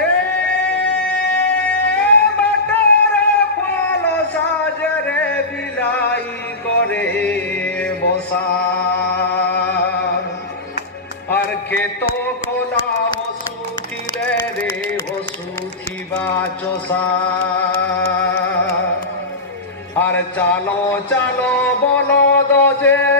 রে বাটার ফল সাজরে বিলাই করে বসা আর খেত খোলা হসুথিলে রে হসুথিবা চষা আর চালো চালো বলদ যে